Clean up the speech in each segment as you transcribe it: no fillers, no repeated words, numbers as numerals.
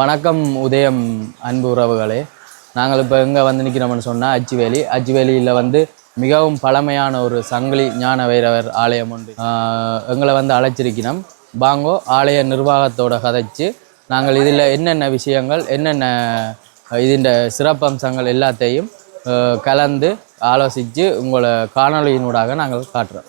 வணக்கம் உதயம் அன்பு உறவுகளே. நாங்கள் இப்போ எங்கே வந்து நிற்கிறோம்னு சொன்னால் அச்சுவேலியில் வந்து மிகவும் பழமையான ஒரு சங்கிலி ஞான வைரவர் ஆலயம் உண்டு. எங்களை வந்து அழைச்சிருக்கிறோம். பாங்கோ ஆலய நிர்வாகத்தோட கதைச்சு நாங்கள் இதில் என்னென்ன விஷயங்கள் என்னென்ன இதின் சிறப்பம்சங்கள் எல்லாத்தையும் கலந்து ஆலோசித்து உங்களை காணொலியினூடாக நாங்கள் காட்டுறோம்.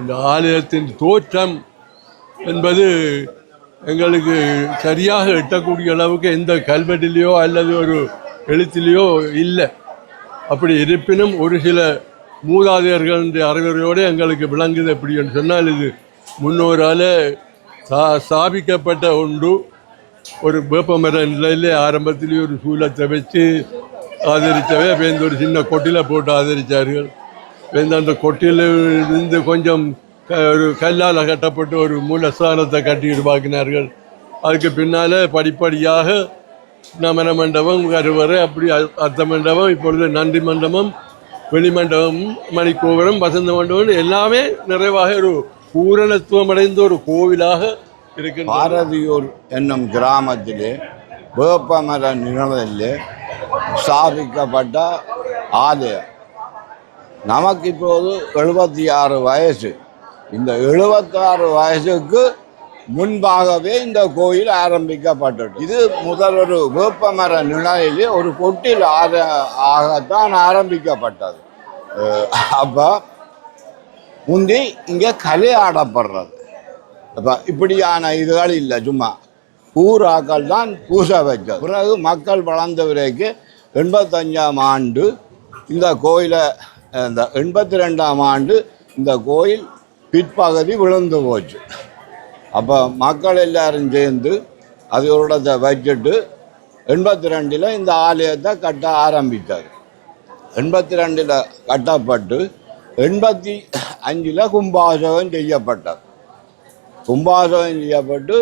இந்த ஆலயத்தின் தோற்றம் என்பது எங்களுக்கு சரியாக எட்டக்கூடிய அளவுக்கு எந்த கல்வெட்டிலேயோ அல்லது ஒரு எழுத்திலேயோ இல்லை. அப்படி இருப்பினும் ஒரு சில மூதாதையர்களுடைய அறிவுரையோடு எங்களுக்கு விளங்குது. எப்படின்னு சொன்னால், இது முன்னோரால் ஸ்தாபிக்கப்பட்ட ஒன்று. ஒரு வேப்பமர நிலையிலே ஆரம்பத்திலேயே ஒரு சூலத்தை வச்சு ஆதரித்தவை. வேந்த ஒரு சின்ன கொட்டில போட்டு ஆதரித்தார்கள். அந்த கொட்டிலிருந்து கொஞ்சம் ஒரு கல்லால் கட்டப்பட்டு ஒரு மூலஸ்தானத்தை கட்டி உருவாக்கினார்கள். அதுக்கு பின்னால் படிப்படியாக நமன மண்டபம், கருவறை, அப்படி அர்த்த மண்டபம், இப்பொழுது நன்றி மண்டபம், வெளிமண்டபம், மணிக்கோபுரம், வசந்த மண்டபம் எல்லாமே நிறைவாக ஒரு பூரணத்துவம் அடைந்த ஒரு கோவிலாக இருக்கு. பாரதியூர் என்னும் கிராமத்திலே வேப்பமர நிழலிலே ஸ்தாபிக்கப்பட்ட ஆலயம். நமக்கு இப்போது 76 வயசு. இந்த 76 வயசுக்கு முன்பாகவே இந்த கோயில் ஆரம்பிக்கப்பட்டது. இது முதல் ஒரு வேப்பமர நிலையிலே ஒரு கொட்டில் ஆகத்தான் ஆரம்பிக்கப்பட்டது. அப்போ முந்தி இங்கே கலை ஆடப்படுறது. அப்போ இப்படியான இதுகள் இல்லை, சும்மா ஊராக்கள் தான் பூசை வைக்கிறது. பிறகு மக்கள் வளர்ந்த வரைக்கும் 85ஆம் ஆண்டு இந்த கோயிலை, இந்த 82ஆம் ஆண்டு இந்த கோயில் பிற்பகுதி விழுந்து போச்சு. அப்போ மக்கள் எல்லாரும் சேர்ந்து அதோட வச்சுட்டு 82ல் இந்த ஆலயத்தை கட்ட ஆரம்பித்தார். 82ல் கட்டப்பட்டு 85ல் கும்பாபிஷேகம் செய்யப்பட்டது. கும்பாபிஷேகம் செய்யப்பட்டு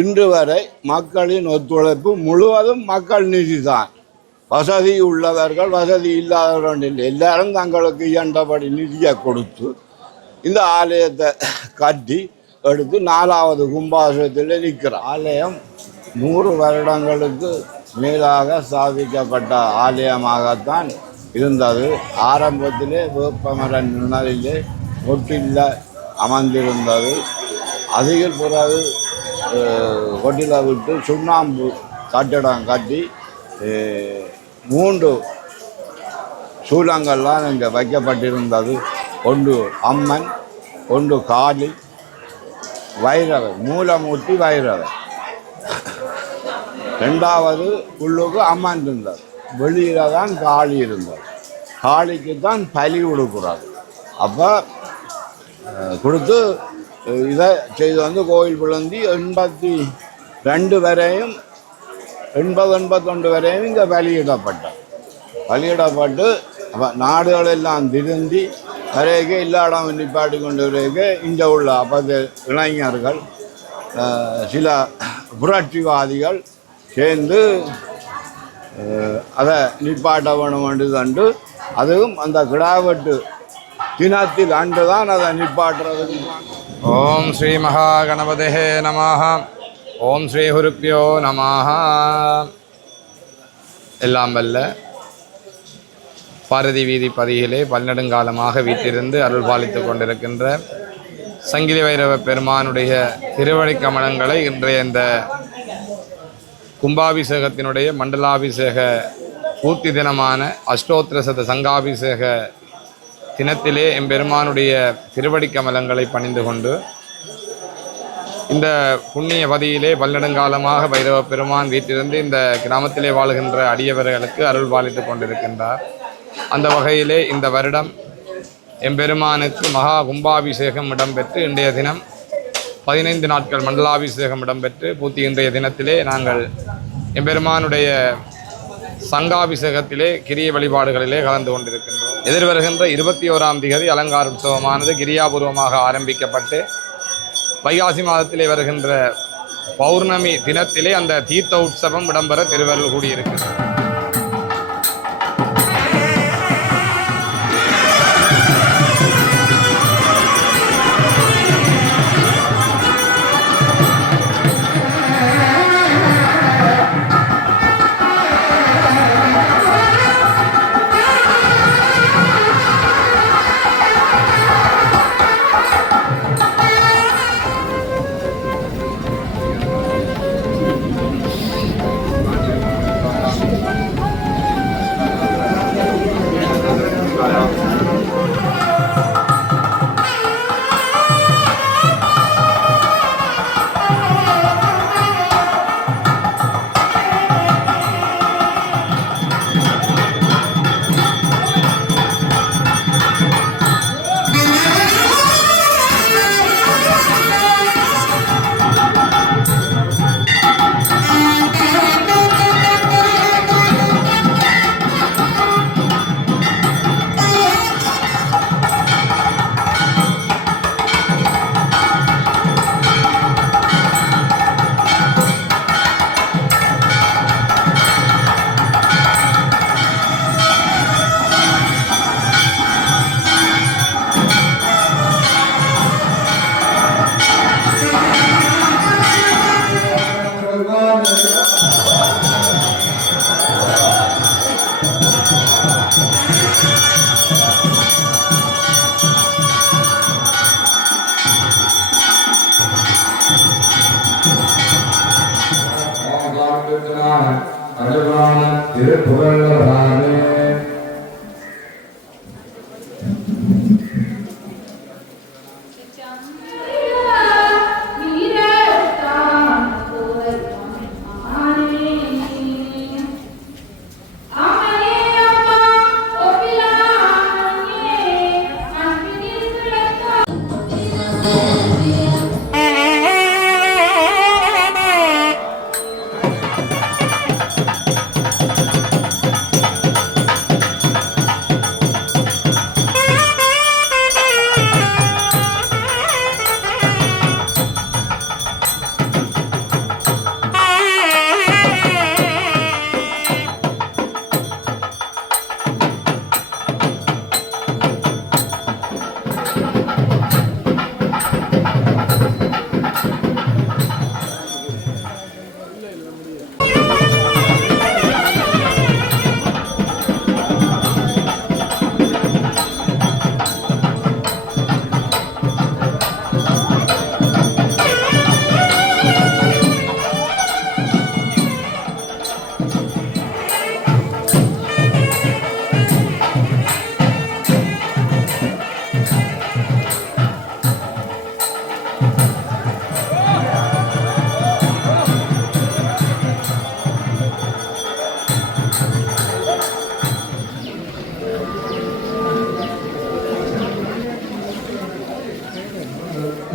இன்று வரை மக்களின் ஒத்துழைப்பு முழுவதும் மக்கள் நிதி தான். வசதி உள்ளவர்கள், வசதி இல்லாதவர்கள் எல்லாரும் தங்களுக்கு இயன்றபடி நிதியை கொடுத்து இந்த ஆலயத்தை கட்டி எடுத்து 4வது கும்பாபிஷேகத்தில் நிற்கிற ஆலயம் 100 வருடங்களுக்கு மேலாக ஸ்தாபிக்கப்பட்ட ஆலயமாகத்தான் இருந்தது. ஆரம்பத்திலே வேப்பமர நிழலிலே கொட்டில அமர்ந்திருந்தது. அதிக பிறகு கொட்டில விட்டு சுண்ணாம்பு கட்டிடம் கட்டி 3 சூலங்கள்லாம் இங்கே வைக்கப்பட்டிருந்தது. ஒன்று அம்மன், ஒன்று காளி, வைரவர், மூலமூர்த்தி வைரவர். 2வது உள்ளுக்கு அம்மன் இருந்தது. வெளியில தான் காளி இருந்தது. காளிக்கு தான் பலி கொடுக்குறாரு. அப்போ கொடுத்து இதை செய்து வந்து கோயில் விழுந்தி 82 வரையும் 80-81 வரையும் இங்கே பலியிடப்பட்டு அப்போ நாடுகளெல்லாம் திருந்தி வரைக்க எல்லா இடம் நிப்பாட்டி கொண்டு வரைக்க இங்கே உள்ள அப்போ இளைஞர்கள், சில புரட்சிவாதிகள் சேர்ந்து அதை நிப்பாட்ட வேணும் என்று கண்டு, அதுவும் அந்த கிடாவெட்டு தினத்தில் அன்று தான் அதை நிப்பாட்டுறது. ஓம் ஸ்ரீ மகா கணபதே நமஹ. ஓம் ஸ்ரீ குருப்யோ நமஹ. எல்லாம் வல்ல பாரதி வீதி பதியிலே பல்நெடுங்காலமாக வீட்டிலிருந்து அருள் பாலித்து கொண்டிருக்கின்ற சங்கிலி வைரவ பெருமானுடைய திருவழிக் கமலங்களை இன்றைய இந்த கும்பாபிஷேகத்தினுடைய மண்டலாபிஷேக பூர்த்தி தினமான அஷ்டோத்திரசத சங்காபிஷேக தினத்திலே எம்பெருமானுடைய திருவடிக் கமலங்களை பணிந்து கொண்டு இந்த புண்ணிய பதியிலே பல்நெடுங்காலமாக வைரவ பெருமான் வீட்டிலிருந்து இந்த கிராமத்திலே வாழ்கின்ற அடியவர்களுக்கு அருள் பாலித்து கொண்டிருக்கின்றார். அந்த வகையிலே இந்த வருடம் எம்பெருமானுக்கு மகா கும்பாபிஷேகம் இடம்பெற்று இன்றைய தினம் 15 நாட்கள் மண்டலாபிஷேகம் இடம்பெற்று பூத்தி இன்றைய தினத்திலே நாங்கள் எம்பெருமானுடைய சங்காபிஷேகத்திலே கிரிய வழிபாடுகளிலே கலந்து கொண்டிருக்கின்றோம். எதிர்வருகின்ற 21ஆம் திகதி அலங்கார உற்சவமானது கிரியாபூர்வமாக ஆரம்பிக்கப்பட்டு வைகாசி மாதத்திலே வருகின்ற பௌர்ணமி தினத்திலே அந்த தீர்த்த உற்சவம் இடம்பெற திருவருள் கூடியிருக்கிறது.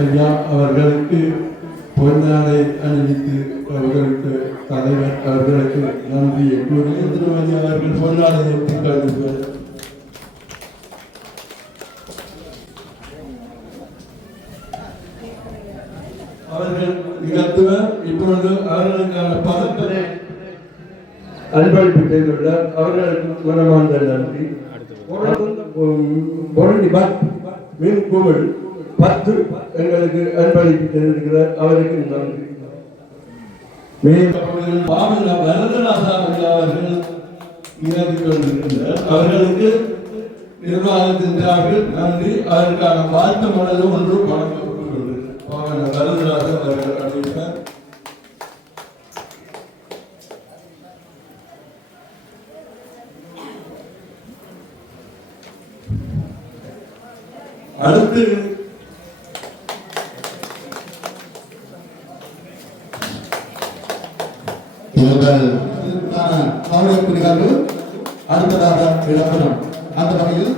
ஐயா அவர்களுக்கு பொன்னாடை அணிவித்து அவர்களுக்கு தலைவர் அவர்களுக்கு நன்றியை கூறி திருமதி அவர்கள் பொன்னாடையை கருதுவார். அவர்கள் நிகழ்த்துவர். இப்பொழுது அவர்களுக்கான பதப்பதை அன்பளிப்பு செய்துள்ளார். அவர்களுக்கு மனமார்ந்த நன்றி. மீன் கோவில் 10 எங்களுக்கு அன்பளிப்பு செய்திருக்கிறார். அவருக்கு நன்றி. அவர்கள் இறங்கிக் கொண்டிருக்கின்றனர். அவர்களுக்கு நிர்வாகத்தின் சார்பில் நன்றி. அதற்கான வாழ்த்து மனது ஒன்று வழங்கப்பட்டுள்ளது. வரதராஜ அவர்கள் அறிவித்தார். அடுத்து கவனிப்பு நிகழ்வு அடுத்ததாக இடம்பெறும். அந்த வகையில்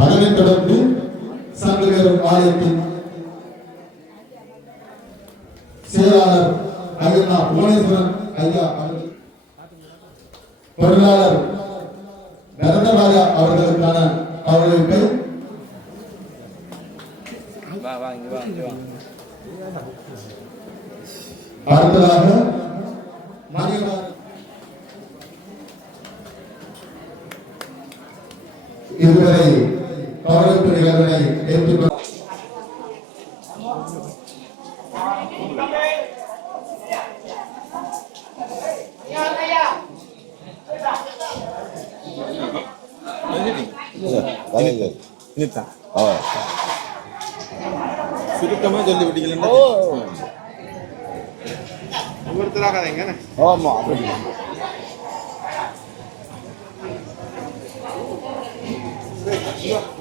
அதனைத் தொடர்ந்து சங்கவேலூர் ஆலயத்தின் செயலாளர் ஐயா புவனேஸ்வரன் ஐயா அவர்கள், பொருளாளர் நரந்தராஜா அவர்களுக்கான அவர்களுக்கு அடுத்ததாக மணியனார் இதுவரை வரவேற்பு நிகழ்வினை ஏற்றுக்கொள்ள சுருக்கமாக சொல்லி விட்டீங்களா? ஒவ்வொருத்தராக ஆமா அப்படி எங்க